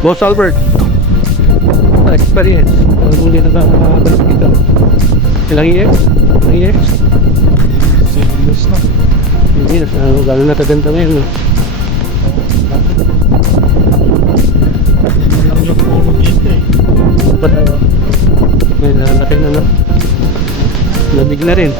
Boss Albert, experience. Bago hindi nakabalik dito. Ilang years? Ilang years? 7 years na. Hindi na. Gano'n na kaganda ngayon. No? Walang yung puro dito eh. Ba't may lalaki na no? Lamig na rin.